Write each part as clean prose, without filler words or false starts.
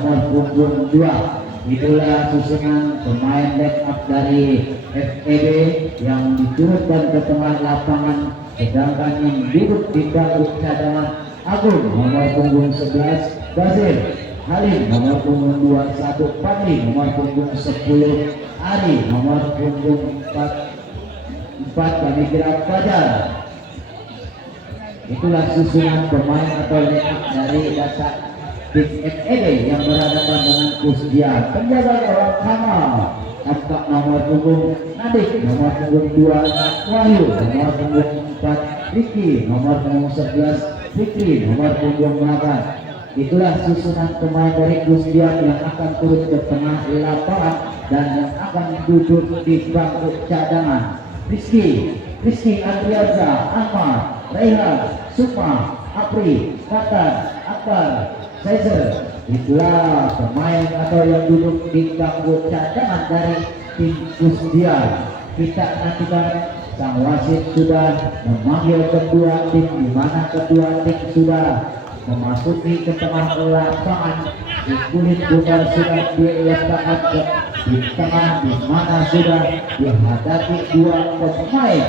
nomor punggung 2. Itulah susunan pemain backup dari FEB yang diturunkan ke tengah lapangan, sedangkan yang duduk di bangku cadangan Agung nomor punggung 11, Basir Halim nomor punggung 21, Fadli nomor punggung 10, Ari nomor punggung 4 kami kira Fajar. Itulah susunan pemain atau backup dari data tim FEB yang berhadapan dengan Kusdian. Penjaga gawang Kamal tampak nomor punggung Nadik nomor punggung 2, Wahyu nomor punggung 4, Riki nomor punggung 11, Fikri nomor punggung 8. Itulah susunan pemain dari Kusdian yang akan turun ke tengah lapangan dan yang akan duduk di bangku cadangan. Rizky Andriaza, Ahmad, Raihan, Sukma, Apri, Katan, Akbar, Caesar. Itulah pemain atau yang duduk di bangku cadangan dari tim Kusdian. Kita nantikan sang wasit sudah memanggil kedua tim, di mana kedua tim sudah memasuki ke tengah lapangan. Di kulit bundar sudah diletakkan di tengah, di mana sudah dihadapi dua pemain.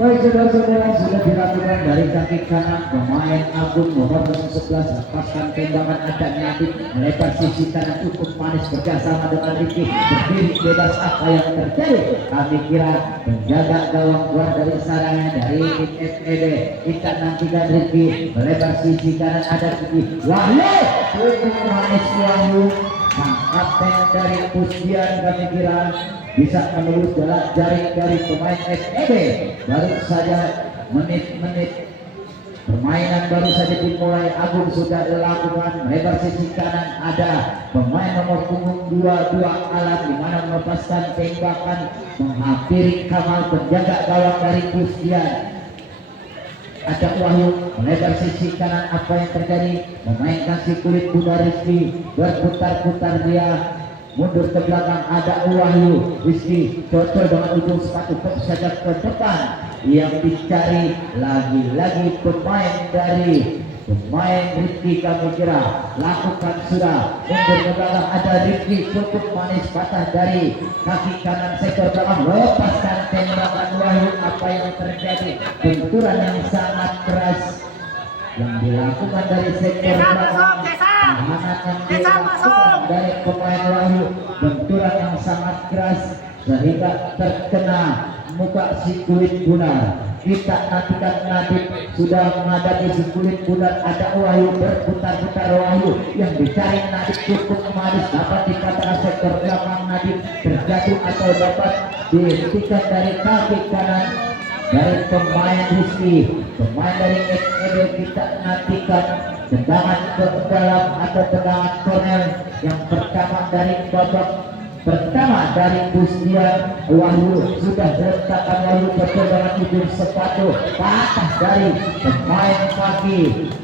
Baik saudara-saudara, sudah dilakukan dari kaki kanan pemain Agung nomor 11, lepaskan tembakan ada Nadik melebar sisi kanan cukup manis bersama dengan Riki, berdiri bebas. Apa yang terjadi? Kami kira penjaga gawang keluar dari sarangnya dari FEB. Kita nantikan Riki melebar sisi kanan ada Riki, Wahyu cukup manis Wahyu, sang kapten dari Kusdian. Kami kira bisa menembus jaring dari pemain FEB. Baru saja menit-menit permainan baru saja dimulai. Agung sudah dilakukan melebar sisi kanan ada pemain nomor punggung 22 Alam, di mana melepaskan tembakan menghampiri Kamal, penjaga gawang dari Kusdian. Ada Wahyu melebar sisi kanan. Apa yang terjadi? Memainkan si kulit kuda Rizky, berputar-putar dia mundur ke belakang. Ada Wahyu, Rizky cocok dengan ujung sepatu saja ke depan. Yang dicari lagi-lagi pemain dari Rizky. Kami kira lakukan sudah mundur ke belakang. Ada Rizky cukup manis patah dari kaki kanan sektor belakang, lepaskan tembakan Wahyu. Apa yang terjadi? Benturan yang sangat keras yang dilakukan dari sektor belakang. Dari pemain Wahyu, benturan yang sangat keras sehingga terkena muka si kulit bunar. Kita nantikan Nadik sudah menghadapi si kulit bunar. Ada Wahyu berputar-putar, Wahyu yang dicari Nadik cukup manis, dapat dikatakan sektor belakang Nadik terjatuh atau dapat dihentikan dari kaki kanan dari pemain Rizky. Pemain dari FEB kita nantikan tendangan ke dalam atau tendangan corner yang pertama dari babak pertama dari Kusdian. Wahyu sudah letakkan, Wahyu betul dengan ujung sepatu patah dari pemain kaki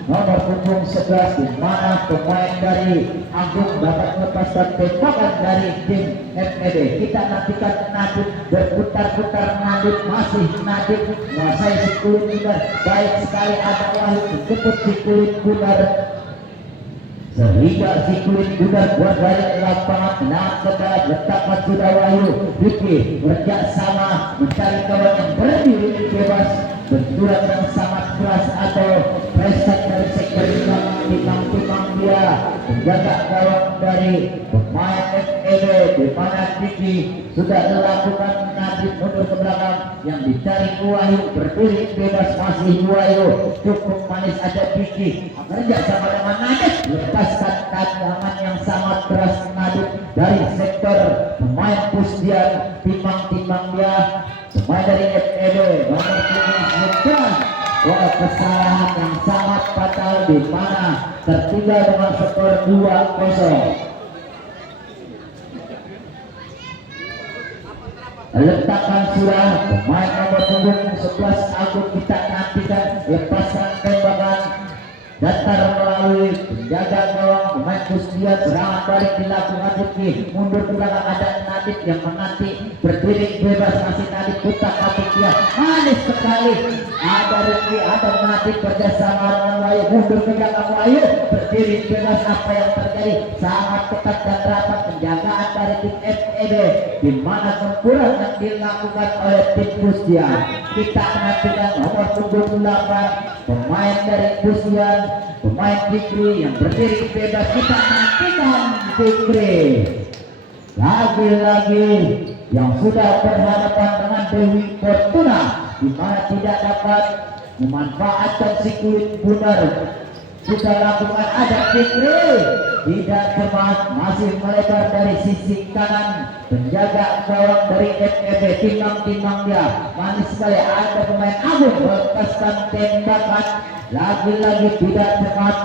nomor punggung 11, di mana pemain dari Agung dapat melepaskan tembakan dari tim FEB. Kita nantikan Nadik berputar-putar. Nadik masih Nadik menguasai si kulit bunar. Baik sekali ada Wahyu menjemput si kulit bunar sehingga si kulit bunar buat balik lapangan. Nah, setelah letakkan sudah Wahyu, Riki bekerja sama mencari kawan yang berdiri bebas. Benturan yang sangat keras atau preset dari sektor timang dia penjaga gawang dari pemain FEB, di mana Riki sudah dilakukan Nadik mundur ke belakang. Yang dicari Wahyu, berdiri bebas masih Wahyu cukup manis. Ada Riki bekerja sama dengan Nadik, lepaskan tendangan yang sangat keras Nadik dari sektor pemain Kusdian. Timbang dia pemain dari FEB nomor 9. Wah, kesalahan yang sangat fatal di mana tertinggal dengan skor 2-0. Letakkan sudah pemain nomor punggung 11 Agung, kita nantikan lepaskan tembakan datar melalui penjaga gawang pemain Kusdian. Serangan balik dilakukan Rifki, mundur ke belakang ada Nadif yang menanti berdiri bebas, masih Nadif putar kaki dia manis sekali, ada Rifki, ada Nadif bersama dengan Wahyu, mundur ke belakang Wahyu berdiri bebas. Apa yang terjadi? Sangat ketat dan rapat penjagaan dari tim FEB, di mana gempuran yang dilakukan oleh tim Kusdian. Kita nantikan nomor punggung 8 pemain dari Kusdian, pemain Fikri yang berdiri bebas. Kita nantikan Fikri lagi-lagi yang sudah berhadapan dengan Dewi Fortuna, di mana tidak dapat memanfaatkan si kulit bundar. Kita lakukan ada Fikri tidak tepat, masih melebar dari sisi kanan penjaga gawang dari FEB, timbang dia manis sekali, ada pemain Agung melepaskan tembakan lagi-lagi tidak tepat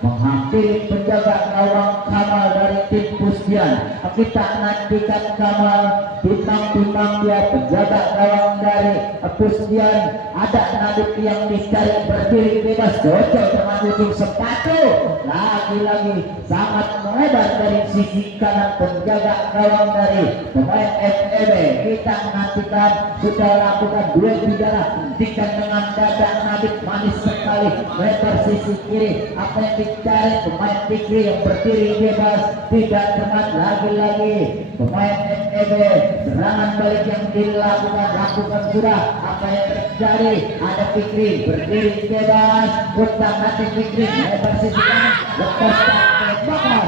menghampiri penjaga gawang Kamal dari tim Kusdian. Kita nantikan Kamal, timbang dia penjaga gawang dari Kusdian, ada Nadif yang dicari berdiri bebas, cocok dengan ujung sepatu, lagi-lagi sangat melebar dari sisi kanan penjaga gawang dari pemain FEB. Kita nantikan sudah lakukan duel bidara, hentikan dengan dada Nadif manis sekali melebar sisi kiri. Apa yang dicari pemain Fikri yang berdiri bebas, tidak tepat, lagi-lagi pemain FEB. Serangan balik yang lakukan sudah. Apa yang terjadi? Ada Fikri berdiri bebas, putar hati Fikri melebar sisi kanan, lepaskan tembakan.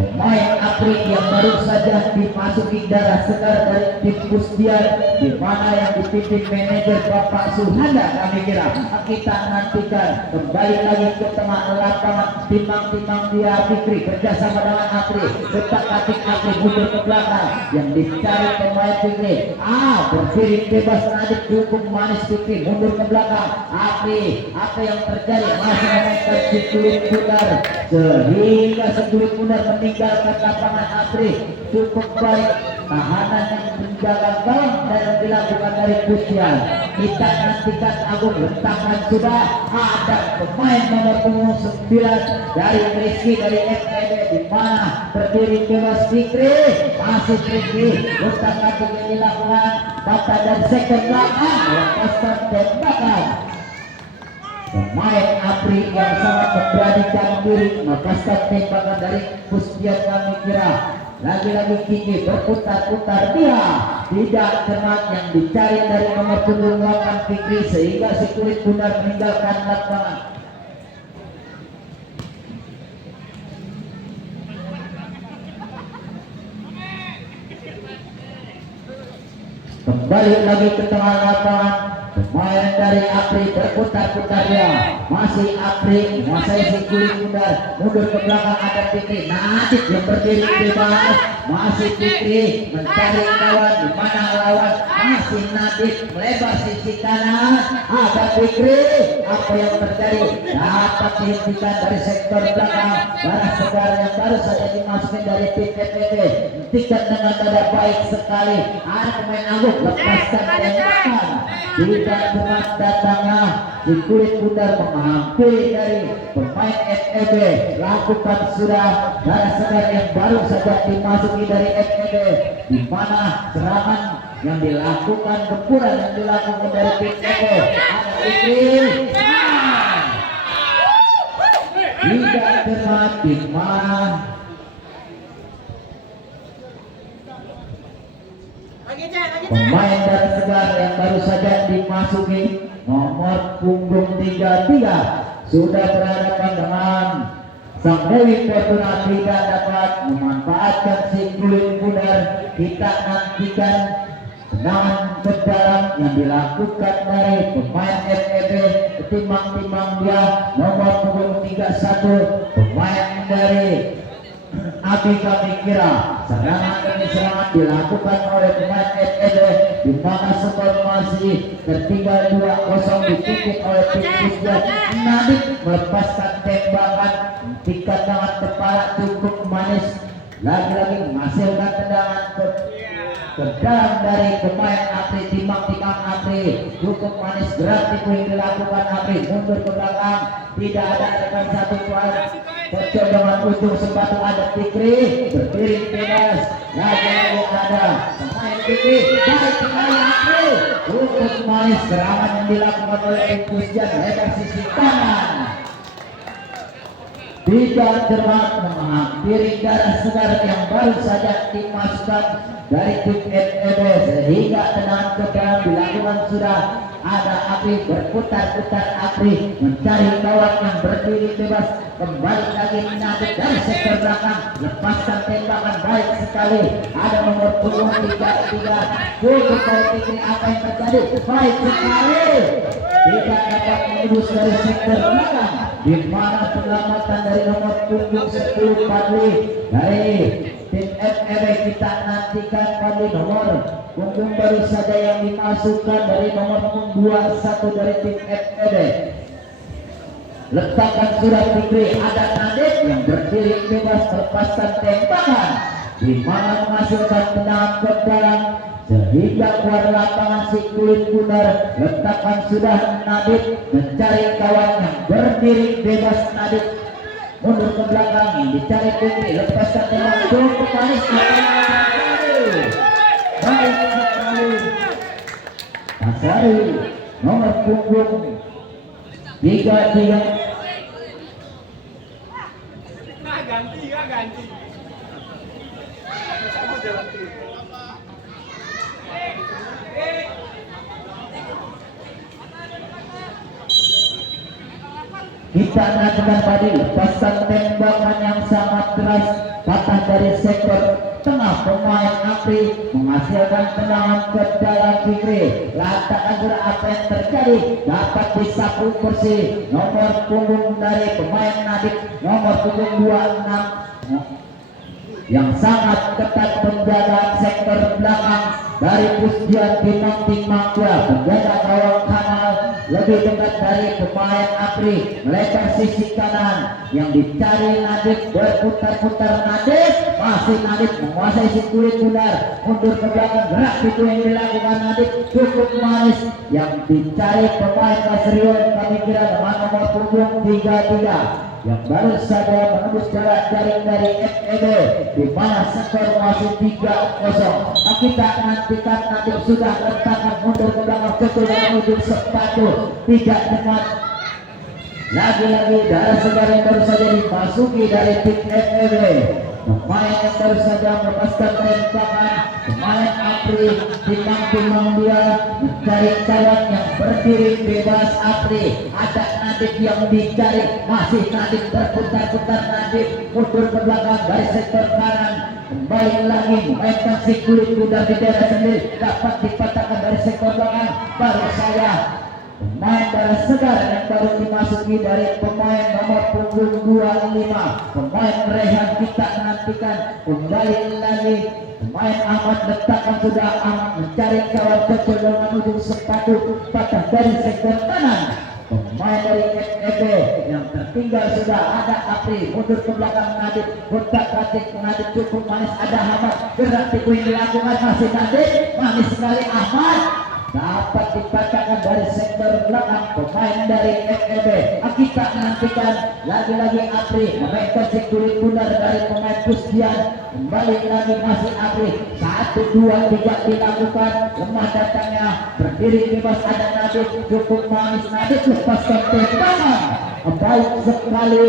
Pemain Apri yang baru saja dimasuki darah segar dari tim Kusdian, di mana yang dipimpin manajer Bapak Suhanda. Kami kira kita nantikan kembali lagi ke tengah lapangan, timbang dia Fikri kerjasama dengan Apri, letak kaki Apri mundur ke belakang, yang dicari pemain Fikri berdiri bebas, Nadif cukup manis Fikri mundur ke belakang. Apri, apa yang terjadi? Masih memainkan si kulit bundar sehingga sekulit bundar meninggalkan lapangan. Apri cukup baik, tahanan yang menjaga gawang dan yang dilakukan dari Kusdian. Kita nantikan Agung, letakkan sudah, ada pemain nomor punggung 9 dari Rizky dari FEB, di mana berdiri bebas Fikri, masih Fikri, letakkan yang dilakukan mata dan sektor belakang, lepaskan tembakan. Pemain Apri yang sangat memberanikan diri melepaskan tembakan dari Kusdian. Kami kira lagi-lagi Kiki berputar-putar, dia tidak cermat, yang dicari dari nomor punggung 8 Fikri, sehingga si kulit bundar meninggalkan lapangan. Kembali lagi ke tengah lapangan, pemain dari Apri berputar-putar, dia masih Apri menguasai si kulit bundar, mundur ke belakang ada Fikri, Nadif yang berdiri bebas, masih Fikri mencari kawan, di mana lawan, masih Nadif melebar sisi kanan, ada Fikri. Apa yang terjadi? Dapat dihentikan dari sektor belakang, darah segar yang baru saja dimasukkan dari tim FEB, hentikan dengan dada baik sekali, ada pemain Agung, lepaskan tembakan, tidak tepat datangnya di kulit bundar menghampiri dari pemain FEB. Lakukan sudah darah segar yang baru saja dimasuki dari FEB, di mana serangan yang dilakukan, gempuran yang dilakukan dari tim FEB. Ada Fikri tidak tepat, di mana pemain dari segar yang baru saja dimasuki nomor punggung 33 sudah berhadapan dengan sang Dewi Fortuna, tidak dapat memanfaatkan si kulit bundar. Kita nantikan tendangan ke dalam yang dilakukan dari pemain FEB, timbang dia nomor punggung 31 pemain dari Abi kami kira serangan demi serangan dilakukan oleh pemain FED di mana skor masih tertinggal 2-0 dipimpin oleh tim Pusdian. Nadib melepaskan tembakan ketika tangan kepala cukup manis, lagi-lagi menghasilkan tendangan ke dalam dari pemain Apri. Timang Apri cukup manis, gerak yang dilakukan Apri mundur ke belakang, tidak ada rekan satu kuat. Pecah dengan ujung sepatu ada Fikri berdiri bebas, lagi-lagi ada pemain Fikri baik sekali Apri cukup manis, serangan yang dilakukan oleh tim Pusdian lebar sisi kanan. Tidak cermat menghampiri darah segar yang baru saja dimasukkan dari tim FEB, sehingga tendangan ke dalam dilakukan sudah ada Apri berputar-putar. Apri mencari kawan yang berdiri bebas, kembali lagi Nadib dari sektor belakang, lepaskan tembakan baik sekali, ada nomor punggung 33 cukup baik. Ini apa yang terjadi, baik sekali, tidak dapat menembus dari sektor belakang, di mana penyelamatan dari nomor punggung 10 Padli dari tim FEB. Kita nantikan Padli nomor punggung baru saja yang dimasukkan dari nomor punggung 21 dari tim FEB. Letakkan surat Fikri, ada Nadib yang berdiri bebas, melepaskan tembakan di mana menghasilkan tendangan ke dalam sehingga keluar lapangan si kulit bundar. Letakkan sudah Nadib mencari kawan yang berdiri bebas. Nadib mundur ke belakang, yang dicari Fikri, lepaskan tembakan cukup manis, baik sekali. Asari nomor punggung 33 ganti. Kita nantikan tadi lepaskan tembakan yang sangat keras, patah dari sektor tengah pemain Apri, menghasilkan tendangan ke dalam Fikri. Lantak agar apa yang terjadi dapat disapu bersih nomor punggung dari pemain Nadib, nomor punggung 26 yang sangat ketat penjagaan sektor belakang dari Pusdian. Timang penjaga gawang kanan lebih dekat dari pemain Apri, melebar sisi kanan, yang dicari Nadib, berputar-putar Nadib, masih Nadib menguasai si kulit bundar, mundur ke belakang, gerak itu yang dilakukan Nadib cukup manis, yang dicari pemain Masrion kami kira dengan nomor punggung 33 yang baru saja menembus jalan jaring dari FEB, di mana skor masih 3-0. Kita nantikan Nadib sudah letakkan mundur ke belakang, betul dengan ujung sepatu, tidak cepat. Lagi-lagi darah segar yang baru saja dimasuki dari tim FEB. Pemain yang baru saja melepaskan tembakan, pemain Apri. Timang dia mencari kawan yang berdiri bebas. Apri, ada Nadib yang dicari, masih Nadib berputar-putar. Nadib mundur ke belakang dari sektor kanan, kembali lagi memainkan si kulit bundar di daerah sendiri, dapat dipatahkan dari sektor belakang. Baru saya pemain darah segar yang baru dimasuki dari pemain nomor punggung 25, pemain Rehan. Kita nantikan kembali lagi pemain Ahmad, letakkan sudah Ahmad mencari kawan kecil dengan ujung sepatu, patah dari sektor kanan. Pemain dari FEB yang tertinggal sudah ada Apri, mundur ke belakang Nadib, kotak-katik Nadib cukup manis, ada Ahmad, gerak tipu yang dilakukan, masih Nadib, manis sekali Ahmad, dapat dipatahkan dari sektor belakang pemain dari FEB. Kita nantikan lagi-lagi Apri memainkan si kulit bundar dari pemain Pusdian, kembali lagi masih Apri, 1, 2, 3 dilakukan, lemah datangnya, berdiri bebas ada Nadib, cukup manis Nadib, lepaskan tembakan baik sekali.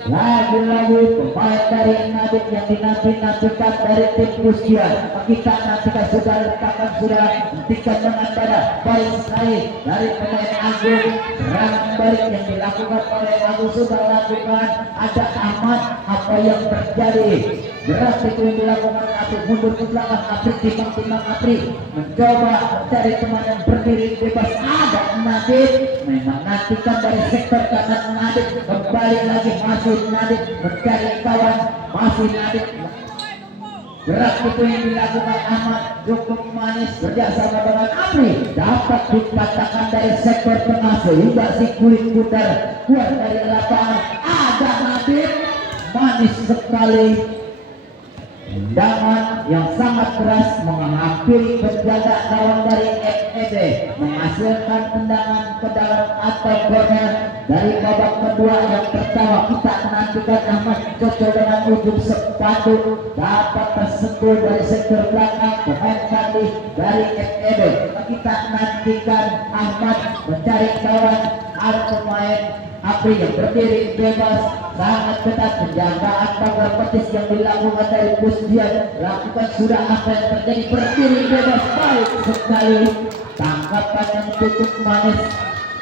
Lagi-lagi pemain dari Nadib yang dinantikan dari tim Pusdian. Kita nantikan sudah letakkan, sudah hentikan dengan dada, baik sekali dari pemain Agung. Serangan balik yang dilakukan oleh Agung sudah lakukan, ada Ahmad. Apa yang terjadi? Gerak itu yang dilakukan masuk mundur ke belakang. Apri timbang Apri mencoba mencari teman yang berdiri bebas. Ada Nadit, memang nantikan dari sektor kanan Nadit, kembali lagi masih Nadit mencari kawan, masih Nadit. Gerak itu yang dilakukan Ahmad cukup manis kerjasama dengan Apri, dapat dipatahkan dari sektor tengah sehingga si kulit putar keluar dari lapangan. Ada Nadit, manis sekali. Tendangan yang sangat keras menghampiri penjaga lawan dari FEB, menghasilkan tendangan ke dalam atau corner dari babak kedua. Yang pertama kita menantikan Ahmad cocok dengan ujung sepatu, dapat tersentuh dari sektor belakang pemain kali dari FEB. Kita nantikan Ahmad mencari kawan, ada pemain Apri yang berdiri bebas, sangat ketat penjagaan pagar petis yang dilakukan dari Pusdian. Lakukan sudah apa yang terjadi, berdiri bebas, baik sekali. Tangkapan yang cukup manis,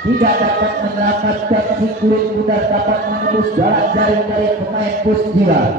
tidak dapat mendapatkan si kulit pudar, dapat menembus jalan jaring dari pemain Pusdian.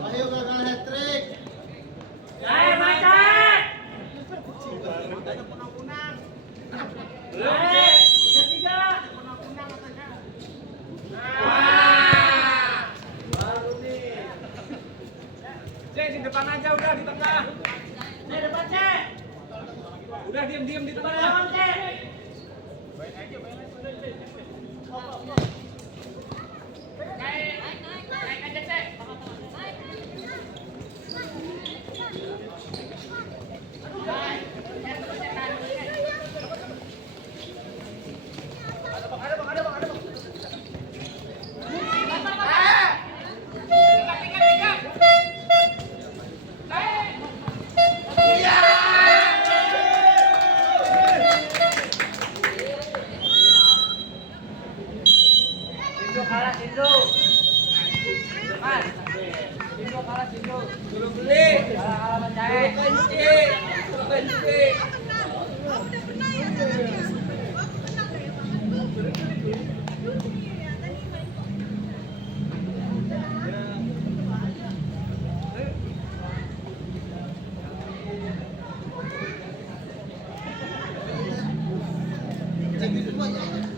Ayo gagal hat trick. Jaya macet. Ketiga. Baru nih. Cek di depan aja udah di tengah. Cek depan cek. Udah diam-diam di tengah. Lawan cek. Baik aja. Naik aja cek. Sindu kalah Sindu. Mas. Sindu kalah Sindu. Belum beli. Kalah mencari. Kunci. Kunci. Kamu udah pernah ya sama dia? Kamu kenal dari banget tuh. Dulu ya, tadi main kok. Cek itu aja.